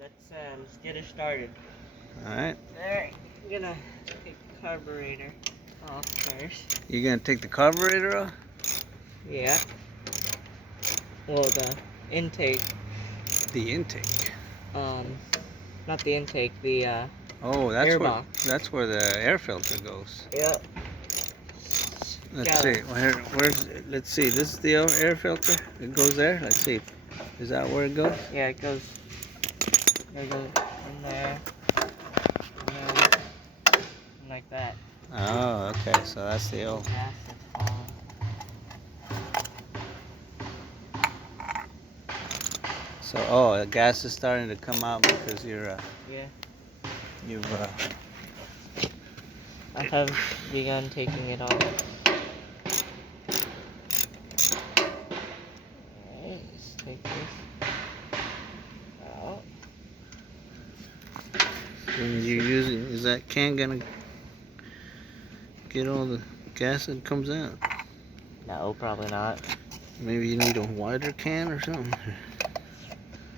let's get it started. Alright. Alright, I'm gonna take the carburetor off first. You're gonna take the carburetor off? Yeah. Well, the intake. The intake. Not the intake, the Oh, air box. That's where the air filter goes. Yep. Let's see. Let's see. This is the air filter. It goes there. Let's see. Is that where it goes? Yeah, it goes. It goes in there. And then, like that. Oh, okay. So that's the old. Gas is on. So, the gas is starting to come out because Yeah. you've I have begun taking it off. Alright, let's take this out. and you're using. Is that can gonna get all the gas that comes out? No, probably not. Maybe you need a wider can or something.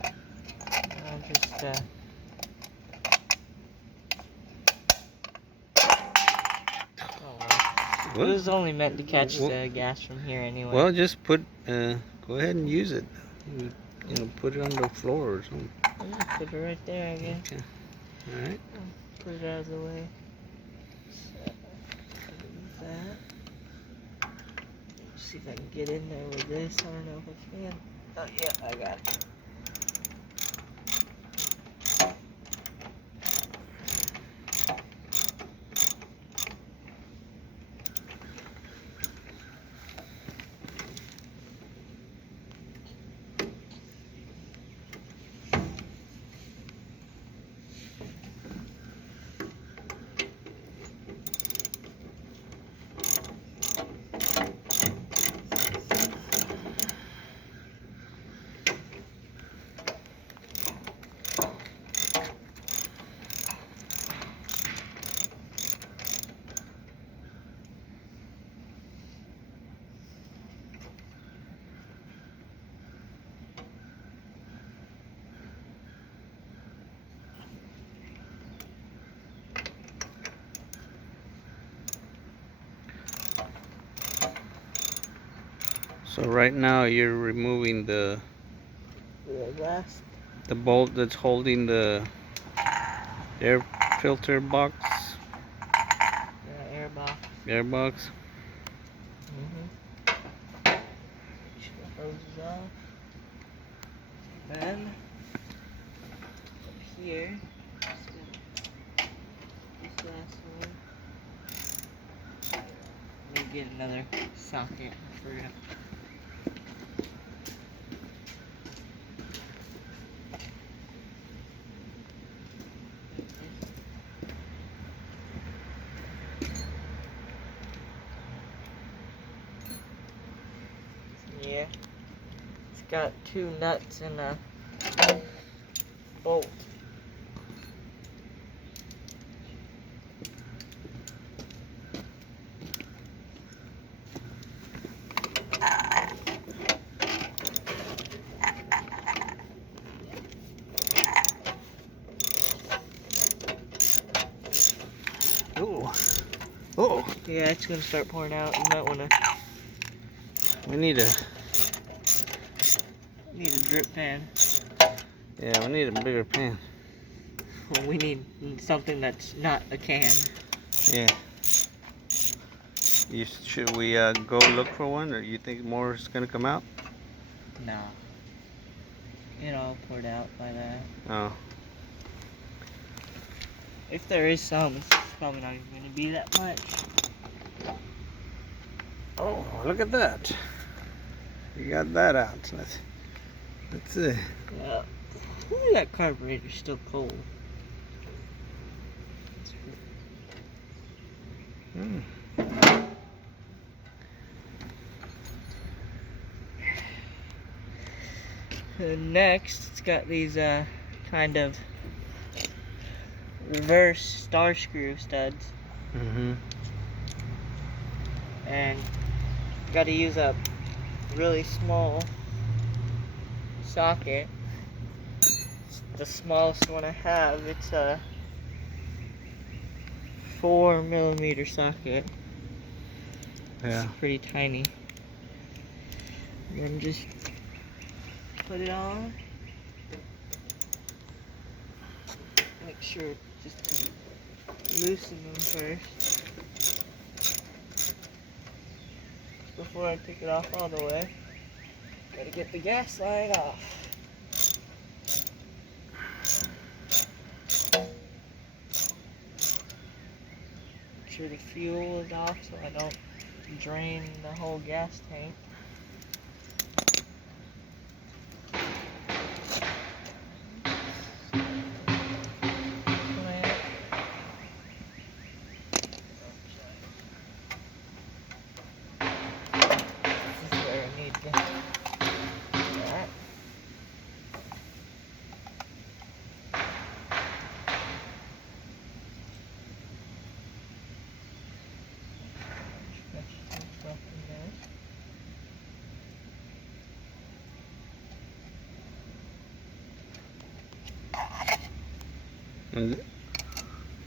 I'll just It was only meant to catch the gas from here anyway. Well, just put, go ahead and use it. You know, put it on the floor or something. I'll put it right there, I guess. Okay. Alright. Put it out of the way. So, that. See if I can get in there with this. I don't know if I can. Oh, yeah, I got it. So right now you're removing the bolt that's holding the air filter box. Yeah, air box. Air box. Hoses off. Then up here, this last one. Let me get another socket for you. Yeah, it's got two nuts and a bolt. Oh, oh! Yeah, it's gonna start pouring out. You might wanna. We need a. Need a drip pan. Yeah, we need a bigger pan. Well, we need something that's not a can. Yeah. Should we go look for one, or you think more is gonna come out? No. It all poured out by that. Oh. If there is some, it's probably not even gonna be that much. Oh, look at that. You got that out. Let's see. Yeah. Ooh, that carburetor's still cold. Hmm. And next, it's got these kind of reverse star screw studs. Mm-hmm. And got to use a really small socket the smallest one I have. It's a 4mm socket. Yeah. It's pretty tiny. And then just put it on. Make sure just to loosen them first before I take it off all the way. Gotta get the gas line off. Make sure the fuel is off so I don't drain the whole gas tank.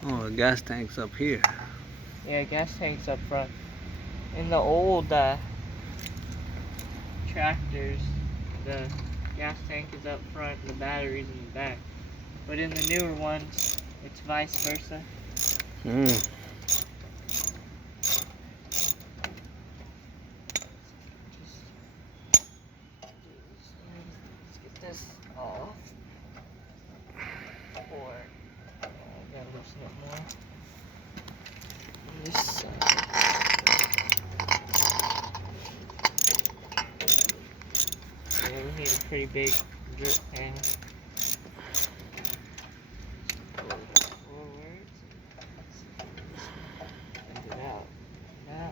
Oh, the gas tank's up here. Yeah, gas tank's up front. In the old tractors, the gas tank is up front and the battery's in the back. But in the newer ones, it's vice versa. Mm. Let's get this off. Or I gotta loosen it more. This side. Yeah, we need a pretty big drip pan. Pull it forward. Bend it out. Now.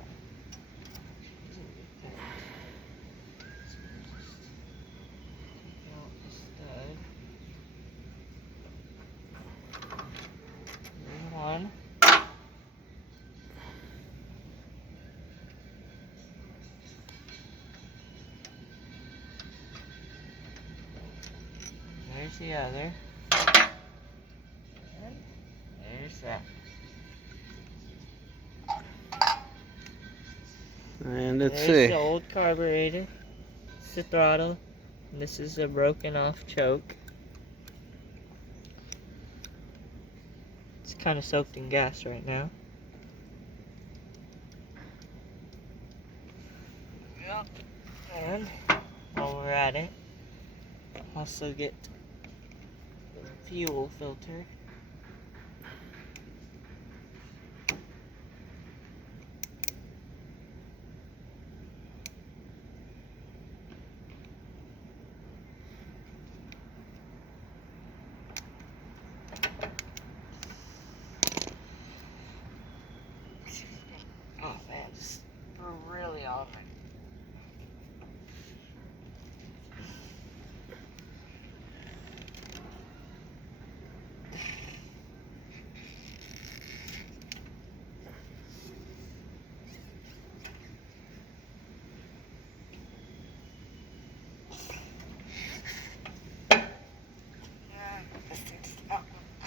One. There's the other. And there's that. And let's There's see. the old carburetor. It's the throttle. And this is a broken off choke. It's kind of soaked in gas right now. Yep. And while we're at it, also get the fuel filter. Oh man, just really on it.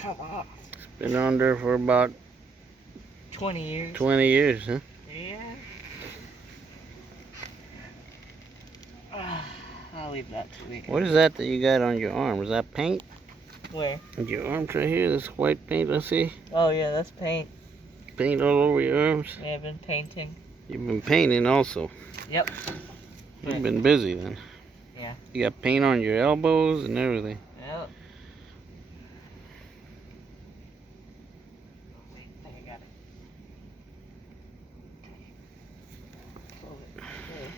Come on. It's been on there for about 20 years. 20 years, huh? Yeah. I'll leave that to you. What is that you got on your arm? Is that paint? Where? On your arms right here, this white paint, I see. Oh yeah, that's paint. Paint all over your arms? Yeah, I've been painting. You've been painting also. Yep. You've been busy then. Yeah. You got paint on your elbows and everything. Yep. Wait, I think I got it. Okay. Pull it like this.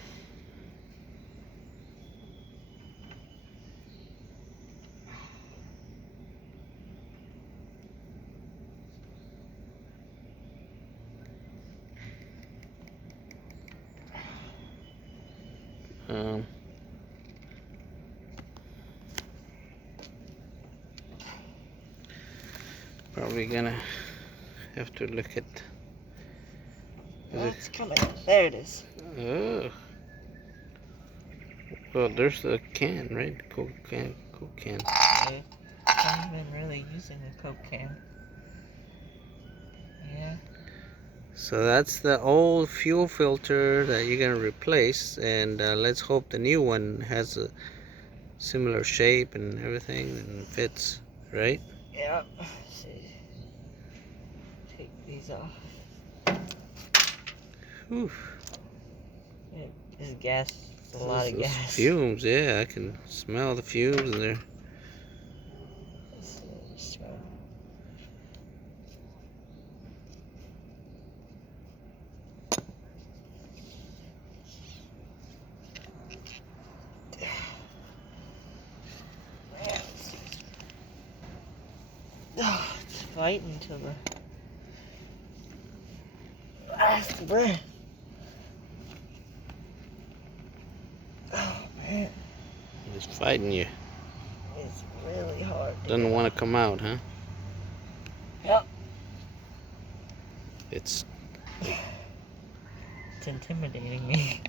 Probably gonna have to look at. Oh, it's coming up. There it is. Oh. Well, there's the can, right? Coke can. Yeah. even really using a Coke can. Yeah. So that's the old fuel filter that you're gonna replace, and let's hope the new one has a similar shape and everything and fits, right? Yeah. See. Take these off. Whew. This gas is a lot of Those gas. fumes, yeah, I can smell the fumes in there. Oh, it's fighting till the last breath. Oh man, It's fighting you. it's really hard. Doesn't want to come out, huh? Yep. It's It's intimidating me.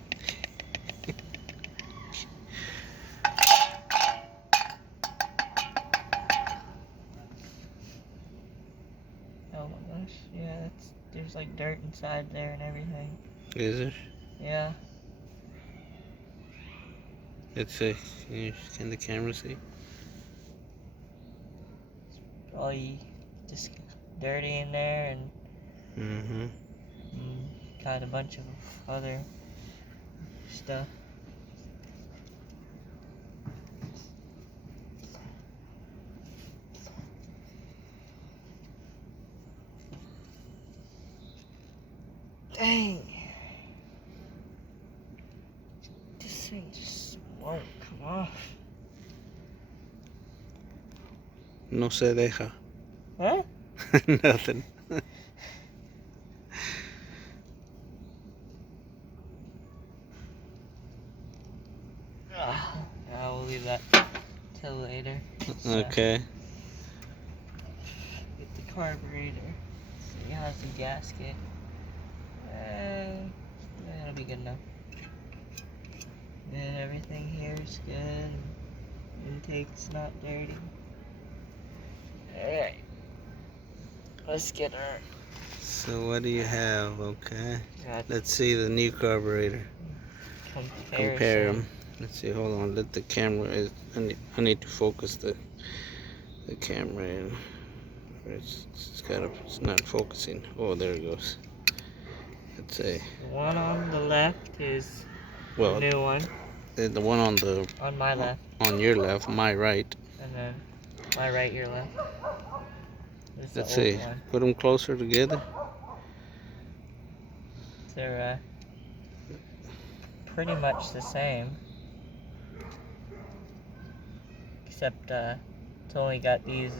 Oh my gosh, yeah, there's like dirt inside there and everything. Is it? Yeah. It's can the camera see? Probably just dirty in there and Mm-hmm. got a bunch of other stuff. Dang. This thing just won't come off. No se deja. Huh? Nothing. We'll leave that till later. Okay. Get the carburetor. See how it's a gasket. That'll be good enough. And everything here is good. Intake's not dirty. Alright. Let's get our... So what do you have? Okay. Got Let's see the new carburetor. Compare them. comparison. Let's see. Hold on. Let the camera. I need to focus the camera in. It's not focusing. Oh, there it goes. Let's see. The one on the left is Well, the new one. the one On my left. on your left, my right. And then my right, your left. This is Let's the old see. one. Put them closer together. They're pretty much the same. Except it's only got these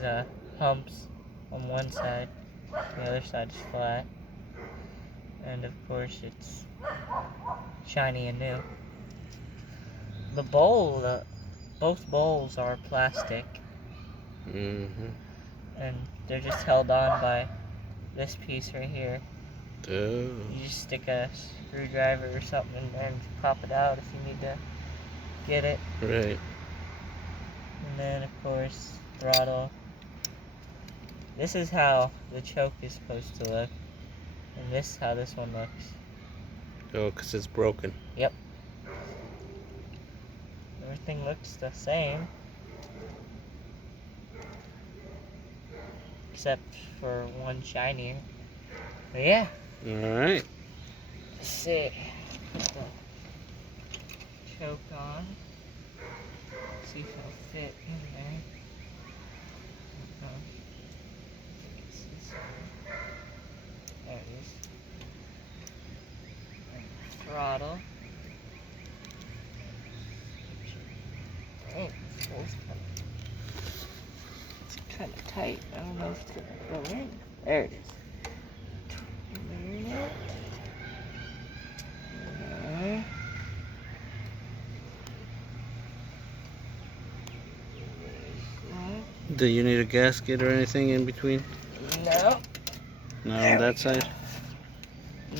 humps on one side. The other side is flat. And of course it's shiny and new. The bowl, both bowls are plastic. Mm-hmm. And they're just held on by this piece right here. Oh. You just stick a screwdriver or something in there and pop it out if you need to get it. Right. And then of course, throttle. This is how the choke is supposed to look. And this is how this one looks. Oh, because it's broken. Yep. Everything looks the same. Except for one shinier. But yeah. Alright. Let's see. Put the choke on. See if it'll fit in there. It's this one. There it is. And throttle. Dang, it's kind of tight. I don't know if it's gonna go in. There it is. Do you need a gasket or anything in between? No. No, on that side?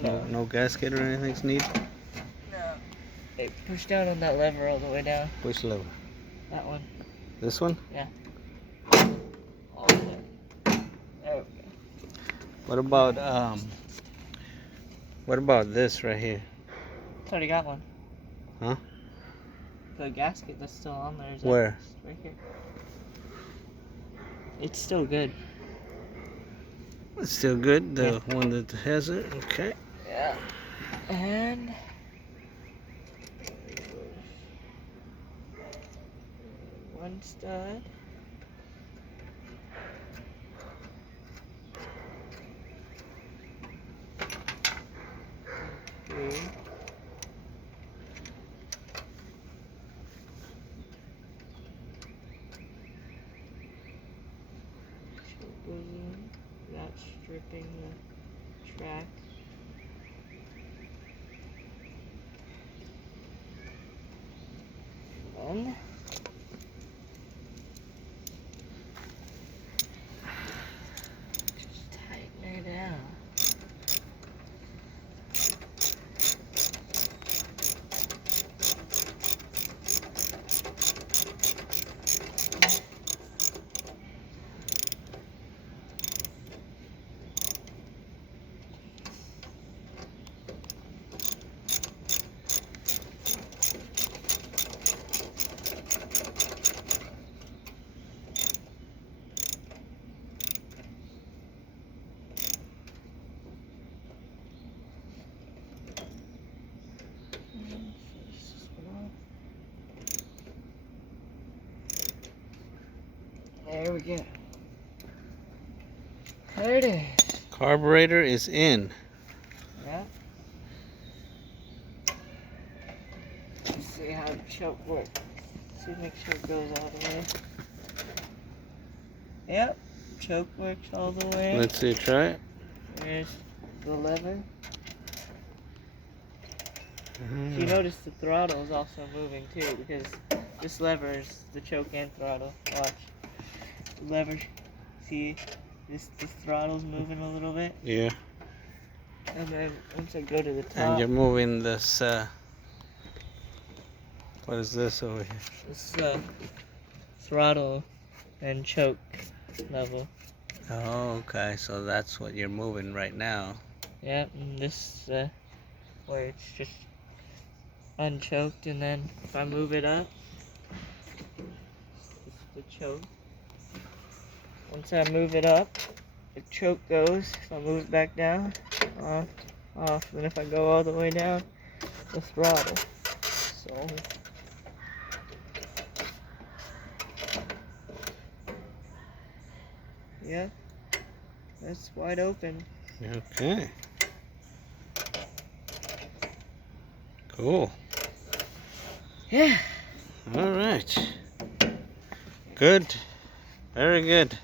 No. No gasket or anything's needed? No. Hey, push down on that lever all the way down. Which lever? That one. This one? Yeah. what about this right here? It's already got one. Huh? The gasket that's still on there is Where? right here. It's still good. It's still good. The Yeah. one that has it. Okay. Yeah. And one stud. Two. Choke goes in without stripping the track. Then just tighten it down. There we go. There it is. Carburetor is in. Yeah. Let's see how the choke works. See, make sure it goes all the way. Yep. Choke works all the way. Let's see. Try it. There's the lever. You notice the throttle is also moving too, because this lever is the choke and throttle. Watch. The lever, see, this throttle's moving a little bit. Yeah. And then once I go to the top, And you're moving this. What is this over here? this throttle and choke level. Oh, okay. So that's what you're moving right now. Yep, and this where it's just unchoked, and then if I move it up, this is the choke. Once I move it up, the choke goes. If I move it back down, on, off. And if I go all the way down, the throttle. So yeah, that's wide open. Okay. Cool. Yeah. All right. Good. Very good.